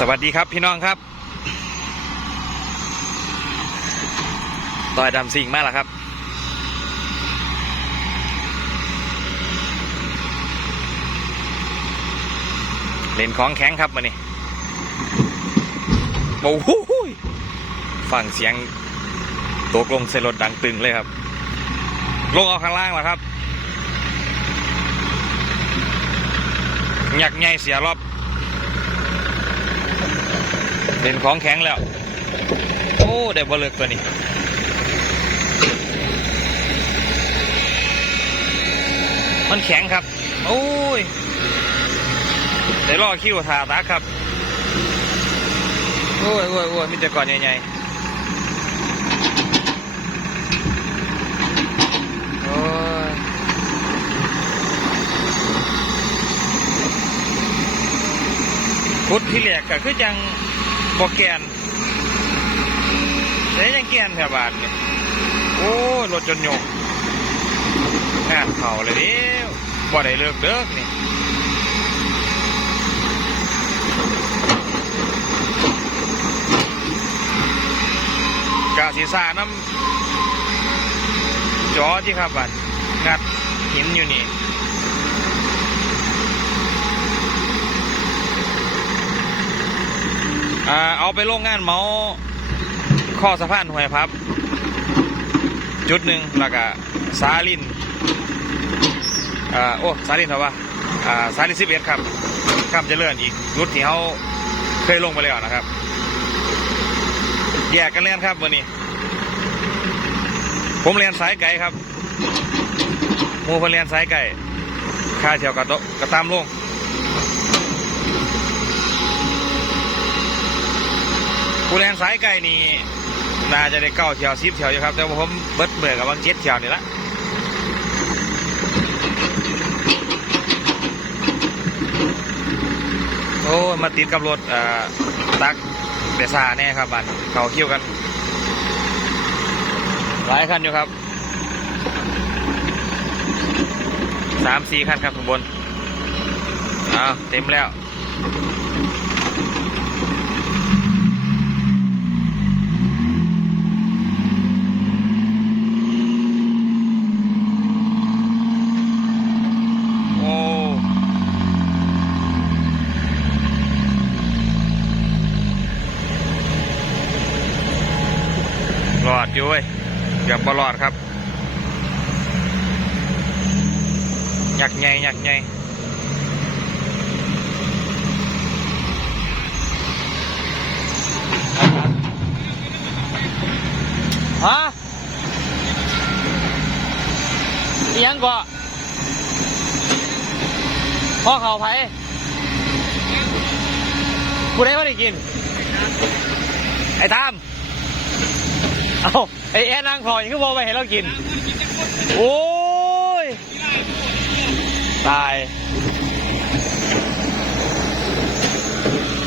สวัสดีครับพี่น้องครับต่อยดำสิงมากแล้วครับ เล่นของแข็งครับมานี่โอ้โหฟังเสียงตัวกลงเซรถดังตึงเลยครับ ลงเอาข้างล่างแล้วครับ หยักใหญ่เสียรอบ เป็นของแข็งแล้ว โอ้ได้บเลิกตัวนี้มันแข็งครับ โอ้ยได้ล่อคิวถาตาครับ โอ้ยโอ้ยโอ้ยมีแต่ก่อนใหญ่ๆโอ้ยพุทธที่แหลกก็คือยัง บอแกนแต่ยังแกนแถวบ้านเนี่ยโอ้รถจนโยกงานเข่าเลยเด้บ่ได้เลิกเด้กนี่กาศีสาน้ำจอที่ครับบัดงัดหินอยู่นี่ อ่าเอาไปโรงงานเมาข้อสะพานห้วยพับ จุดหนึ่งแล้วก็สาลินอ่าโอ้สาลินเหรอวะอ่าสาลินสิบเอ็ดครับข้ามเจริญอีกรุดที่เขาเคยลงไปแล้วนะครับ แยกกันเล่นครับวันนี้ ผมเรียนสายไก่ครับมูพนเรียนสายไก่ค่าเที่ยวกระโตกระตามลง ผู้แลนสายไก่นี่น่าจะได้เก้าเที่ยวสิบเที่ยวอยู่ครับ แต่ว่าผมเบิดเบื่อกับบางเจ็ดเที่ยวนี่ละโอ้มาติดกับรถเอ่อตักเดซ่าแน่ครับบันเขาคิ้วกัน หลายคันอยู่ครับสามสี่คันครับข้างบนอ้าวเต็มแล้ว โอ้ร อยู่เว้ยเกือบบรอดครับหยักใหญ่หยักใหญ่ฮะอิหยังก่อพ่อเขาไผกูได้ไม่ได้กิน ไอ้ตาม เอาไอ้แอนนางคอยก็บอกไปเห็นเรากิน โอ้ย ตาย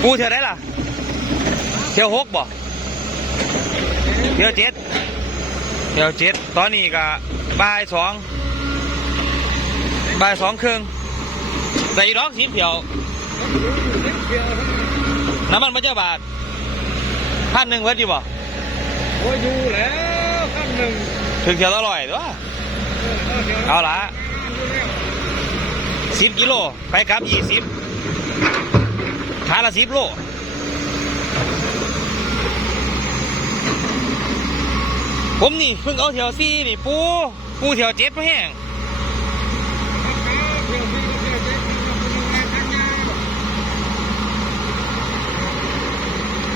กูเที่ยวได้ล่ะ เที่ยวหกบ่เที่ยวเจ็ดเที่ยวเจ็ดตอนนี้ก็บ่ายสองบ่ายสองครึ่งใส่ร้องทิพเดียวน้ำมันมันเจ้าบาทพันหนึ่งเพิ่นอยู่บ่ โอ้ยอยู่แล้วขั้นหนึ่งถึงเที่ยวละร้อยตัวเอาละสิบกิโล ไปกลับยี่สิบขาละสิบโลผมนี่เพิ่งเอาเที่ยวสี่นี่ปูปูเที่ยวเจ็ดมาแห้ง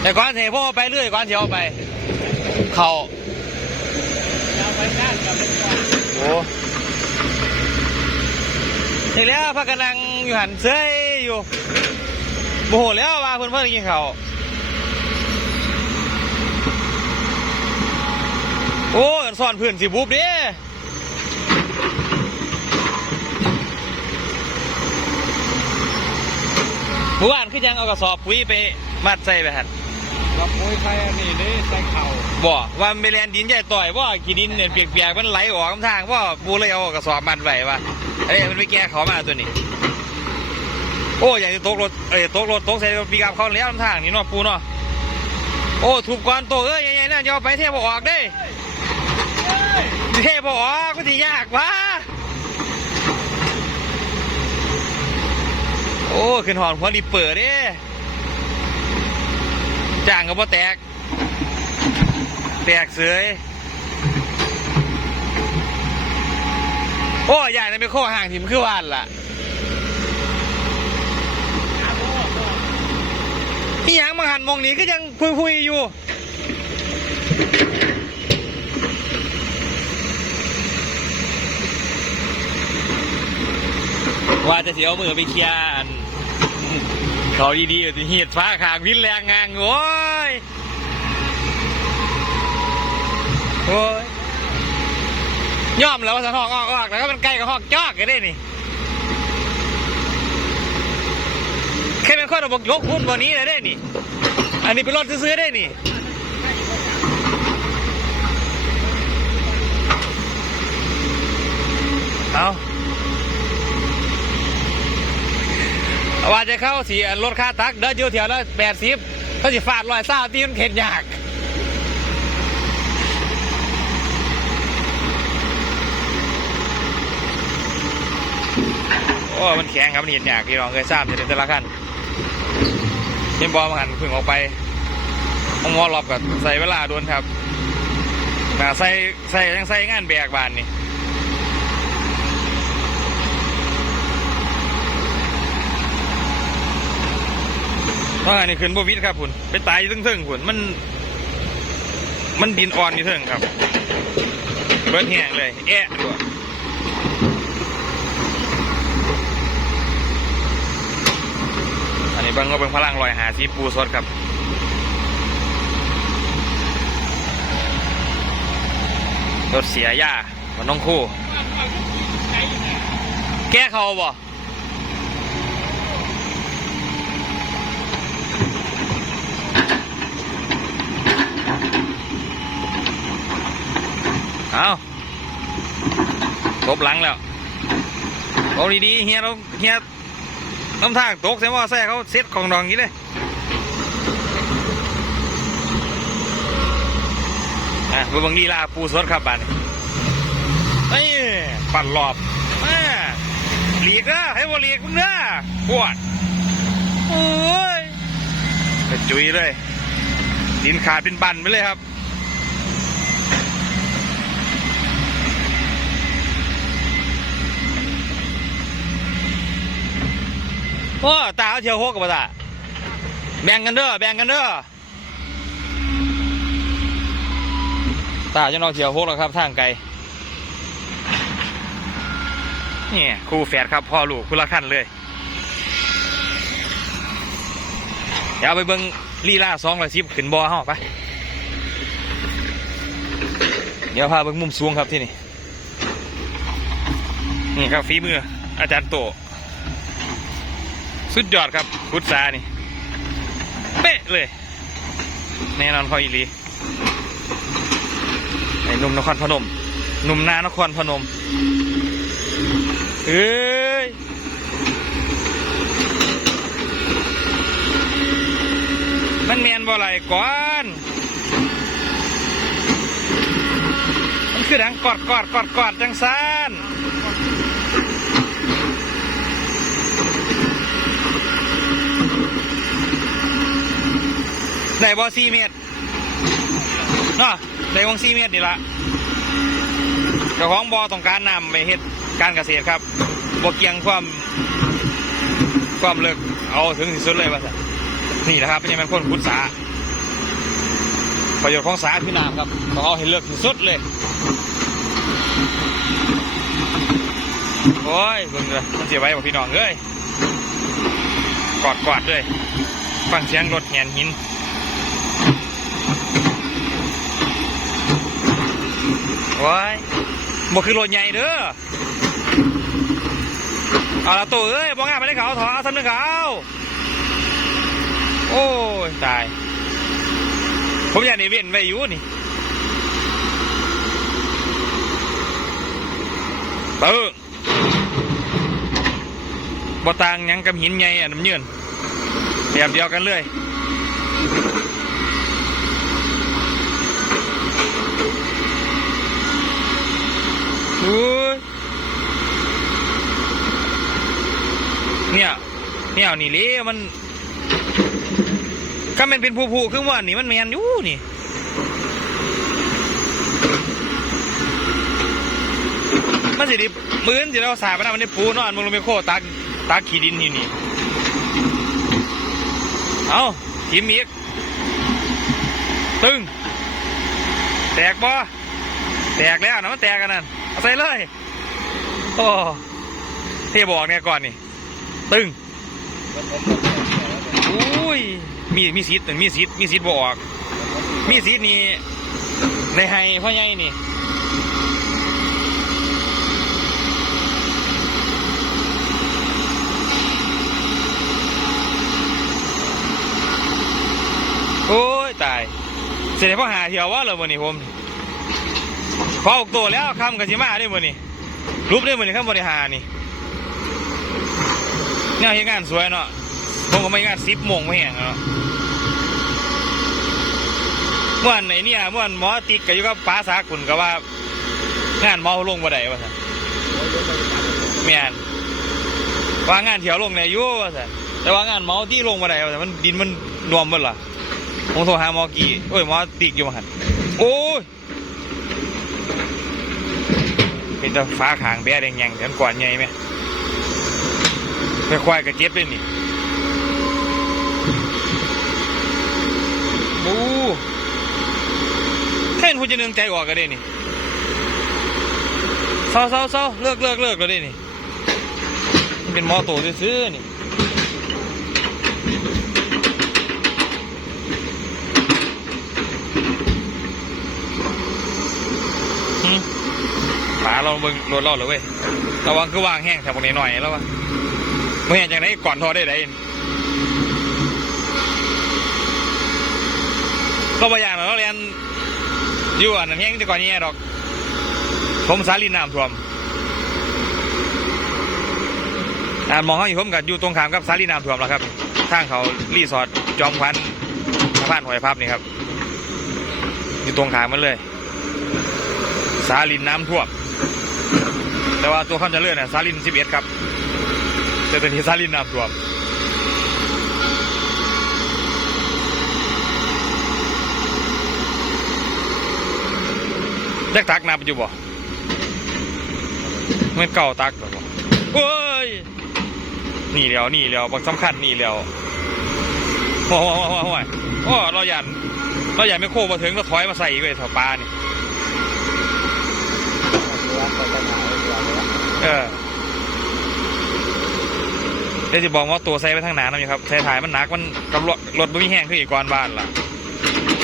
แต่ก่อนเทพ่อไปเรื่อยก่อนเที่ยวไป เขาเอาไปด้าโอ้เห็นแล้วพักกันนั่งอยู่หันเสื้อยู่โมโหแล้วว่าเพื่อนเพื่อนกินเขาโอ้สอนเพื่อนสิบุบเด้เมื่อวานคือยังเอากระสอบปุ๋ยไปมัดใส่ไปหันับมวยไทยอันนี้นี่ใส่เข่าบ่ว่ามันไปแลนดินใหญ่ต่อยว่ากี่ดินเนี่ยเปียกๆมันไหลออกคำทางว่าปูเลยเอากระสอบมันไว้ว่าเอ้ยมันไปแก้เขามาตัวนี้ โอ้ยอย่างนี้ตกรถเอ้ยตกรถตกใส่รถปีกอัพเขาแล้วทางนี่เนาะปูเนาะโอ้ถูกก่อนโตเอ้ยใหญ่ๆนั่นยอไปเทบออกเด้เทบออกก็ที่ยากวะโอ้ขึ้นหอนหัวรีเปิดเด้ จ้างก็บ่แตก แตกเสยโอ้ยใหญ่นั่นเป็นข้อห่างถิ่มคือวานล่ะนี่ยังมาหันมองนี้ก็ยังพุยพุยๆอยู่ว่าจะเสียเอามือไปเคลียร์อัน เขาดีๆอยู่ที่เหียดฟ้าขางวินแรงงางโอ้ย โอ้ยย่อมแล้วว่าสะทองออกออกแล้วก็มันใกล้กับห้องจอกกันได้นี่แค่เป็นข้อระบบยกหุ้นวันนี้เลยได้นี่ อันนี้เป็นรถซื้อได้นี่เอา ว่าจะเข้าสีรถค่าตักเดินอยู่แถวละแปดสิบเขาสิฟาดลอยซ่าตีมันเข็นยากโอ้มันแข็งครับมันเห็นยากพี่น้องเคยทราบจะแต่ละขั้นเห็นบอมหันพึ่งออกไปมองงอรอบกับใส่เวลาโดนครับน่ใส่ใส่ยังใส่งานแบกบานนี่ ว่าอันนี้ขึ้นบวิดครับคุณไปตายอยู่ทึ่งๆคุณมัน มันดินอ่อนอยู่เทึ่งครับ เบิดแห้งเลย แอะด้วยอันนี้เบิ้งก็เป็นพลังลอยหาซีปูสดครับรถเสียยามันต้องคู่ แก้เขาบ่ เอาตบหลังแล้วเอาดีๆเฮียเราเฮียน้ำทางตกแต่ว่าแซ่เขาเซ็ตของดองอย่างนี้เลยอะเบางนีลาปูสดครับบ้านเอ้ยปั่นรอบแม่หลีกนะให้ว่าหลีกมึงนะปวดโอ้ยกระจุยเลยดินขาดเป็นบันไปเลยครับ โอ้ตาเอาเที่ยวหกกับตาแบ่งกันเด้อแบ่งกันเด้อตาจะนอนเที่ยวหกแล้วครับทางไกลนี่คู่แฝดครับพ่อลูกคุณละขั้นเลยเดี๋ยวไปเบิ้งลีลาสองร้อยสิบขึ้นบอเฮาไปเดี๋ยวพาเบิ้งมุมสูงครับที่นี่นี่ครับฝีมืออาจารย์โต สุดยอดครับพุทธานี่ เป๊ะเลย แน่นอนเขาอีลีไอ้หนุ่มนครพนมหนุ่มนานครพนมเอ้ยมันเมียนบ่ไหลก่อนมันคือดังกอดกอดกอดกอดจังซาน ได้บอสี่เมตรเนาะได้วงสี่เมตรนี่ละเจ้าของบอต้องการนำไปเฮ็ดการเกษตรครับบ่เกี่ยงความความเลิกเอาถึงที่สุดเลยว่าซะนี่แหละครับเป็นยังเป็นคนขุดสาประโยชน์ของสาคือน้ำครับต้องเอาให้เลิกที่สุดเลยโอ้ยเบิ่งเลยมันเสียไว้บ่พี่น้องเอ้ยกอดกอดเลยฟังเสียงรถแหนหิน ว้ายบ่คือรถใหญ่เด้อเอาละตัวเอ้ยบ่งานไปได้เขาถอเอาสำนึกเขาโอ้ยตาย ผมอยากนี่เว้นไว้อยู่นี่เออบ่ต่างยังกับหินใหญ่อันน้ำเยื่นแบบเดียวกันเลยโอ้ย เนี่ย เนี่ยนี่เละมันก็มันเป็นผู้ผู้คือว่านี่มันแมนอยู่นี่มันสิดิมื้อนสิเราสายไปนะมันได้ปูนอนมึงลงไปโคตักตักขี้ดินนี่นี่เอาทิมอีกตึงแตกบ่ แตกแล้วนะมันแตกกันนั่นเอาใส่เลย โอ้ที่บอกเนี่ยก่อนนี่ ตึงอุ้ย มีมีซีดมีซีดมีซีดบออก มีซีดนี่ในไฮพ่อใหญ่นี่โอ้ย ตาย เสร็จพ่อหาเที่ยวว่าเลยวันนี้ผม พอออกตัวแล้วคำกับสิมาได้วันนี้รูปได้วันนี้ครับบริหารนี่เนี่ยเฮ็ดงานสวยเนาะผมก็ไม่งานสิบโมงไม่แห้งเนาะเมื่อวันไหนเนี่ยเมื่อวันหมอติ๊กกับอยู่กับป้าสากุลก็ว่างานเมาลงบ่ได้ว่าสันแม่นว่างานเที่ยวลงเนี่ยยู่ว่าสันแต่ว่างานเมาที่ลงบ่ได้ว่าสันมันดินมันรวมหมดล่ะผมโทรหาหมอกี้โอ้ยหมอติ๊กอยู่มาหันโอ้ย เห็นแต่ฟ้าขางแบ่แดงยังเดี๋ยวก่อนใหญ่ไหมไปควายกับเจ็บเลยนี่บูแค่นคุณจะนึงใจออกกันได้นี่เศร้าเศร้าเศร้าเลิกเลิกเลิกแล้วได้นี่ เป็นมอโตซื้อนี่าเราเบิ่งรถเราเลยเว้ยระวังคือวางแห้งแถวพวกนี้หน่อยแล้ววะเมื่อเห็นจากไหนก่อนทอได้ไดก็บางอย่างเราเรียนอยู่อันนั้นแห้งแต่ก่อนนี้ดอกผมสาลิน้ำท่วมอ่านมองเขาอยู่ผมกับอยู่ตรงขามกับสาลิน้ำท่วมแล้วครับทางเขารีสอร์ทจอมควันสะพานหอยพับนี่ครับ อยู่ตรงขามมันเลย สาลินน้ำท่วม แต่ว่าตัวข้ามจะเลื่อนน่ะสาลินสิบเอ็ดครับแต่ตัวนี้สาลินน้ำท่วมแยกตักน้ำอยู่บ่มันเก่าตักหรอบ่โอ้ยนี่แล้วนี่แล้วบางสำคัญนี่แล้วโอ้โหโอ้โหโอ้โหโอ้เราหยันเราหยันไม่โค้งมาถึงเราถอยมาใส่อีกเลยแถวปลานี่ เออเดี๋ยวจะบอกว่าตัวใส่ไปทางหนานะครับใส่ถ่ายมันหนักมันกับรถรถบ่มีแห้งขึ้นอีกก่อนบ้านล่ะ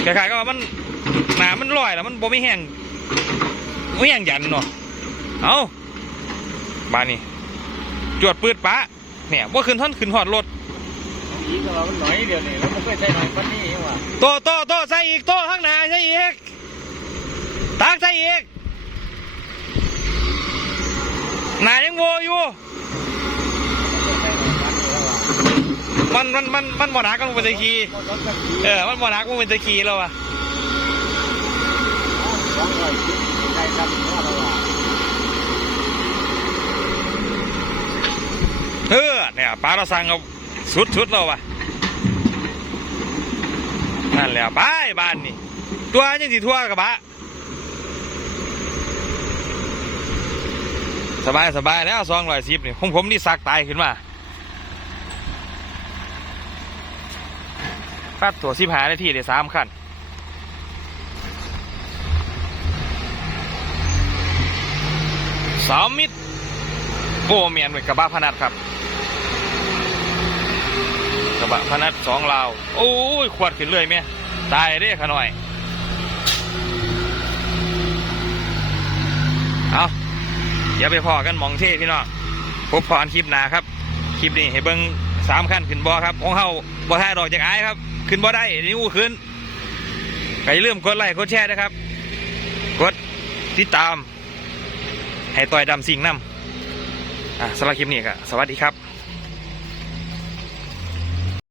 คล้ายๆก็ว่ามันหนามันลอยแล้วมันบ่มีแห้งบ่มีแห้งยันเนาะเอาบ้านนี้จวดปืดปะเนี่ยว่าขึ้นท่อนขึ้นหอดรถอีกเราหน่อยเดียวนี่แล้วมันก็ใช่หน่อยคนนี้ว่ะโตโตโตใส่อีกโตข้างหน้าใส่อีกตากใส่อีกหนายังโวอยู่ มันมันมันมันบ่หนักก็มันเป็นตะคีเออมันบ่หนักก็มันเป็นตะคีแล้วอะสองร้อยสิบใช่ครับว่าเราว่าเออเนี่ยปลาเราสั่งเอาสุดสุดแล้ววะนั่นแหละไปบ้านนี่ตัวยังสิทั่วกับบะสบายสบายแล้วสองร้อยสิบนี่ผมผมนี่สักตายขึ้นมา ปัดตัวสิบหานาทีได้สามขั้นสามมิตรโอ้เมียนเป็นกระบะพนัดครับ กระบะพนัดสองลาว โอ้ย ขวดขึ้นเลยเมียตายเด้ขะหน่อย เอาอย่าไปพอกันมองเท่พี่น้องพบพรคลิปหนาครับ คลิปนี้ให้เบิ้งสามขั้นขึ้นบอครับ ของเฮาบ่ท่าดอกจากไอายครับ ขึ้นบ่ได้นิ้วขึ้นใครเริ่มกดไลค์กดแชร์นะครับ กดติดตาม ให้ต่อยดำสิ่งนำอะสำหรับคลิปนี้ก็สวัสดีครับ